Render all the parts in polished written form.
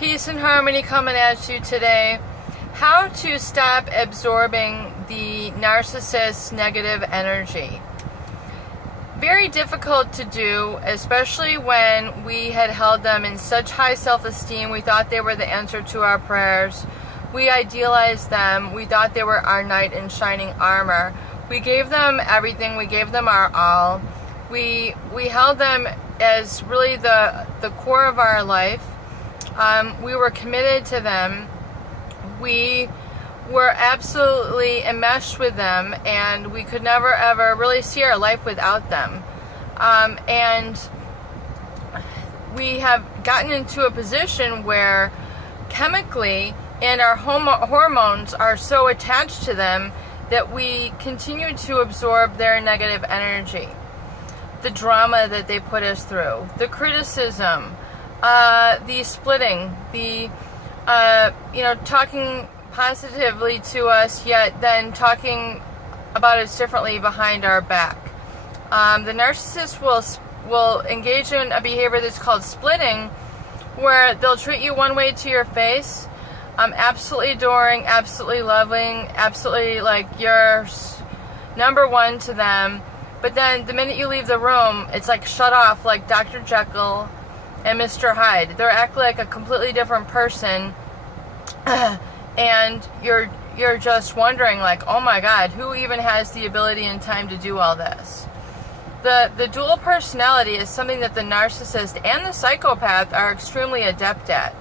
Peace and harmony coming at you today. How to stop absorbing the narcissist's negative energy. Very difficult to do, especially when we had held them in such high self-esteem. We thought they were the answer to our prayers. We idealized them. We thought they were our knight in shining armor. We gave them everything. We gave them our all. We held them as really the core of our life. We were committed to them. We were absolutely enmeshed with them, and we could never ever really see our life without them. And we have gotten into a position where chemically and our hormones are so attached to them that we continue to absorb their negative energy. The drama that they put us through, the criticism, the splitting, the talking positively to us, yet then talking about us differently behind our back. The narcissist will engage in a behavior that's called splitting, where they'll treat you one way to your face, absolutely adoring, absolutely loving, absolutely like you're number one to them. But then the minute you leave the room, it's like shut off, like Dr. Jekyll and Mr. Hyde. They're acting like a completely different person, and you're just wondering, like, oh my God, who even has the ability and time to do all this? The dual personality is something that the narcissist and the psychopath are extremely adept at.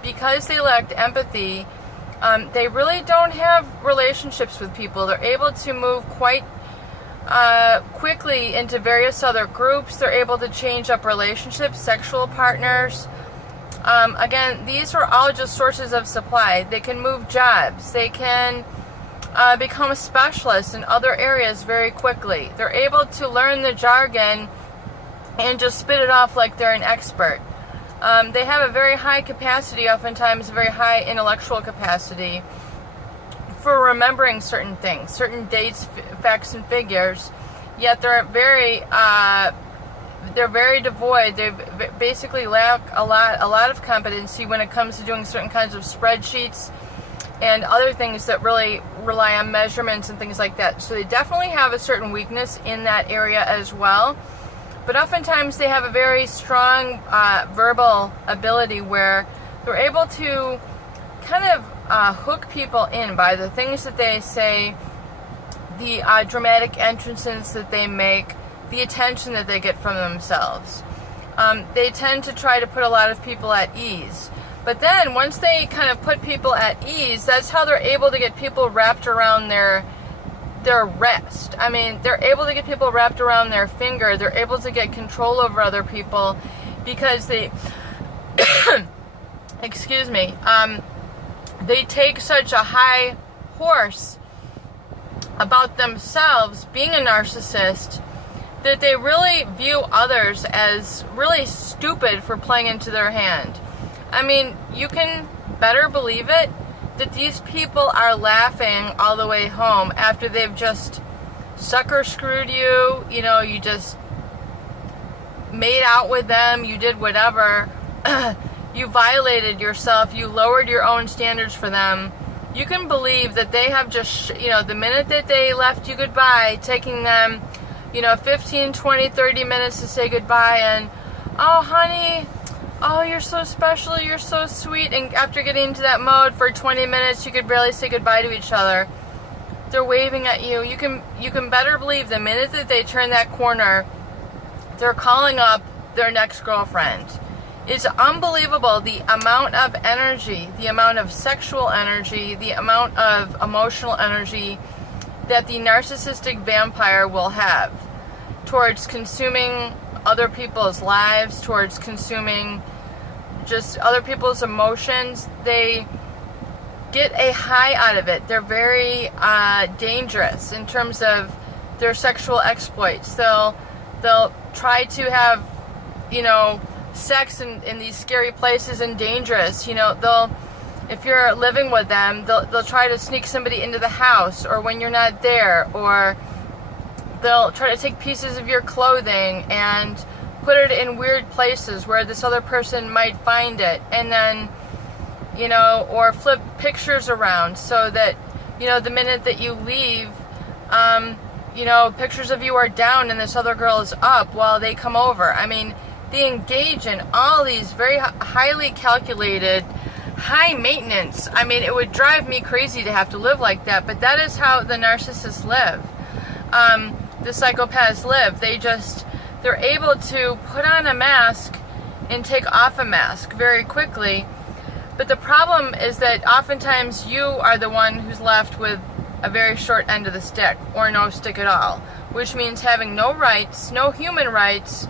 Because they lacked empathy, they really don't have relationships with people. They're able to move quite quickly into various other groups. They're able to change up relationships, sexual partners. Again, these are all just sources of supply. They can move jobs. They can become a specialist in other areas very quickly. They're able to learn the jargon and just spit it off like they're an expert. They have a very high capacity, oftentimes a very high intellectual capacity for remembering certain things, certain dates, facts, and figures, yet they're very devoid. They basically lack a lot of competency when it comes to doing certain kinds of spreadsheets and other things that really rely on measurements and things like that. So they definitely have a certain weakness in that area as well. But oftentimes they have a very strong verbal ability where they're able to kind of hook people in by the things that they say, the dramatic entrances that they make, the attention that they get from themselves. They tend to try to put a lot of people at ease. But then once they kind of put people at ease, that's how they're able to get people wrapped around their wrist. I mean, they're able to get people wrapped around their finger. They're able to get control over other people because they, excuse me, they take such a high horse about themselves being a narcissist that they really view others as really stupid for playing into their hand. I mean, you can better believe it that these people are laughing all the way home after they've just sucker screwed you, you just made out with them, you did whatever, you violated yourself, you lowered your own standards for them. You can believe that they have just, the minute that they left you goodbye, taking them, 15, 20, 30 minutes to say goodbye, and, oh, honey, oh, you're so special, you're so sweet, and after getting into that mode for 20 minutes, you could barely say goodbye to each other. They're waving at you. You can better believe the minute that they turn that corner, they're calling up their next girlfriend. It's unbelievable the amount of energy, the amount of sexual energy, the amount of emotional energy that the narcissistic vampire will have towards consuming other people's lives, towards consuming just other people's emotions. They get a high out of it. They're very dangerous in terms of their sexual exploits. They'll try to have, sex in these scary places and dangerous. If you're living with them, they'll try to sneak somebody into the house, or when you're not there, or they'll try to take pieces of your clothing and put it in weird places where this other person might find it, and then, or flip pictures around so that, the minute that you leave, pictures of you are down and this other girl is up while they come over. I mean, they engage in all these very highly calculated, high maintenance. I mean, it would drive me crazy to have to live like that, but that is how the narcissists live. The psychopaths live. They're able to put on a mask and take off a mask very quickly. But the problem is that oftentimes you are the one who's left with a very short end of the stick, or no stick at all, which means having no rights, no human rights,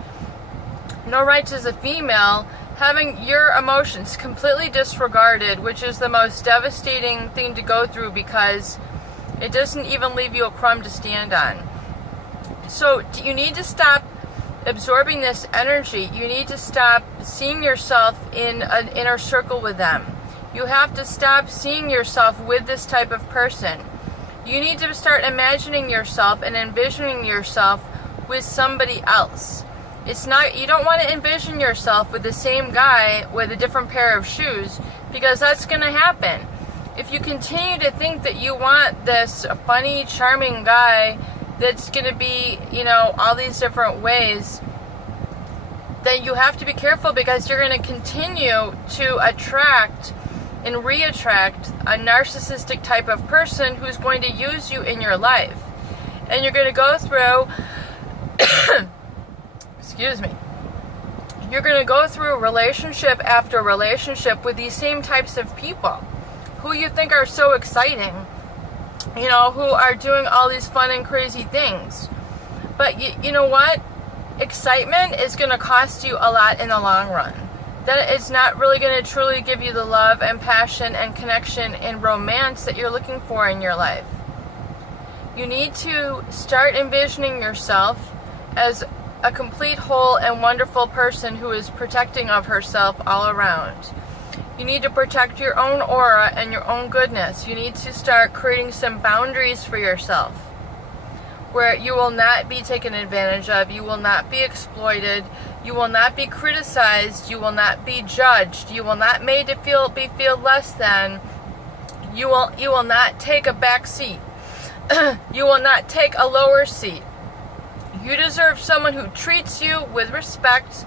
no rights as a female, having your emotions completely disregarded, which is the most devastating thing to go through because it doesn't even leave you a crumb to stand on. So you need to stop absorbing this energy. You need to stop seeing yourself in an inner circle with them. You have to stop seeing yourself with this type of person. You need to start imagining yourself and envisioning yourself with somebody else. You don't want to envision yourself with the same guy with a different pair of shoes, because that's going to happen. If you continue to think that you want this funny, charming guy that's going to be, all these different ways, then you have to be careful, because you're going to continue to attract and reattract a narcissistic type of person who's going to use you in your life. And you're going to go through excuse me, you're going to go through relationship after relationship with these same types of people who you think are so exciting, who are doing all these fun and crazy things. But you know what? Excitement is going to cost you a lot in the long run. That it's not really going to truly give you the love and passion and connection and romance that you're looking for in your life. You need to start envisioning yourself as a complete, whole, and wonderful person who is protecting of herself all around. You need to protect your own aura and your own goodness. You need to start creating some boundaries for yourself where you will not be taken advantage of, you will not be exploited, you will not be criticized, you will not be judged, you will not made to be feel less than, you will not take a back seat, you will not take a lower seat. You deserve someone who treats you with respect,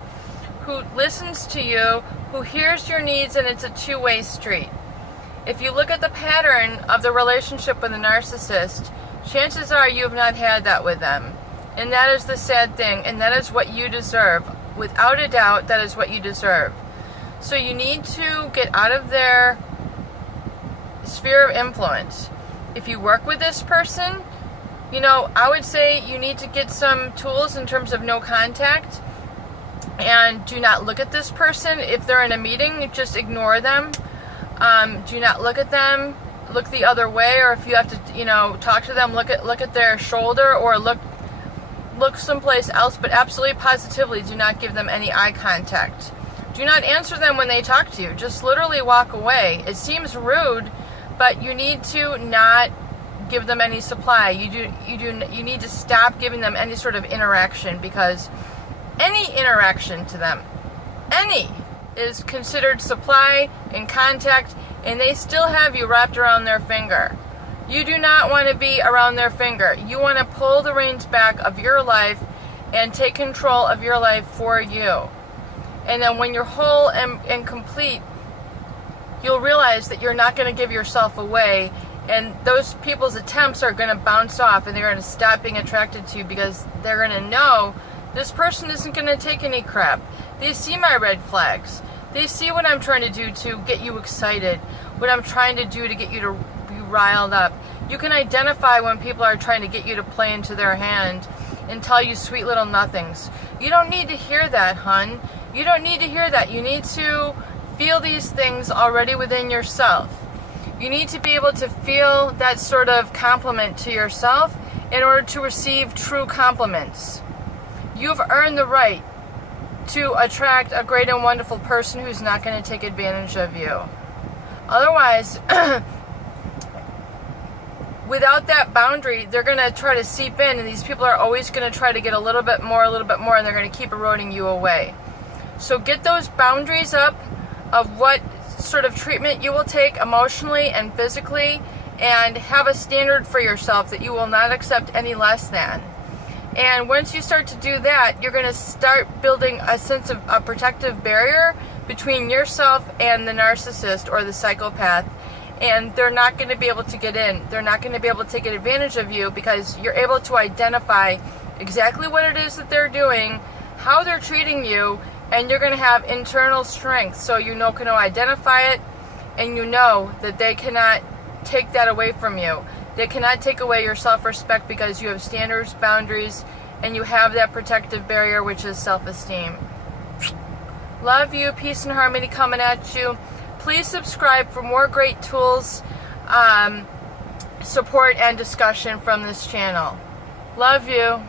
who listens to you, who hears your needs, and it's a two-way street. If you look at the pattern of the relationship with a narcissist, chances are you have not had that with them. And that is the sad thing, and that is what you deserve. Without a doubt, that is what you deserve. So you need to get out of their sphere of influence. If you work with this person, I would say you need to get some tools in terms of no contact, and do not look at this person. If they're in a meeting, just ignore them. Do not look at them. Look the other way, or if you have to, talk to them, look at their shoulder, or look someplace else, but absolutely positively do not give them any eye contact. Do not answer them when they talk to you. Just literally walk away. It seems rude, but you need to not give them any supply. You need to stop giving them any sort of interaction, because any interaction to them, any, is considered supply and contact, and they still have you wrapped around their finger. You do not want to be around their finger. You want to pull the reins back of your life and take control of your life for you. And then when you're whole and complete, you'll realize that you're not going to give yourself away, and those people's attempts are going to bounce off, and they're going to stop being attracted to you, because they're going to know this person isn't going to take any crap. They see my red flags. They see what I'm trying to do to get you excited, what I'm trying to do to get you to be riled up. You can identify when people are trying to get you to play into their hand and tell you sweet little nothings. You don't need to hear that, hun. You don't need to hear that. You need to feel these things already within yourself. You need to be able to feel that sort of compliment to yourself in order to receive true compliments. You've earned the right to attract a great and wonderful person who's not going to take advantage of you. Otherwise, without that boundary, they're going to try to seep in, and these people are always going to try to get a little bit more, and they're going to keep eroding you away. So get those boundaries up of what sort of treatment you will take emotionally and physically, and have a standard for yourself that you will not accept any less than. And once you start to do that, you're going to start building a sense of a protective barrier between yourself and the narcissist or the psychopath. And they're not going to be able to get in. They're not going to be able to take advantage of you, because you're able to identify exactly what it is that they're doing, how they're treating you, and you're going to have internal strength. So you can identify it, and you know that they cannot take that away from you. They cannot take away your self-respect, because you have standards, boundaries, and you have that protective barrier, which is self-esteem. Love you. Peace and harmony coming at you. Please subscribe for more great tools, support, and discussion from this channel. Love you.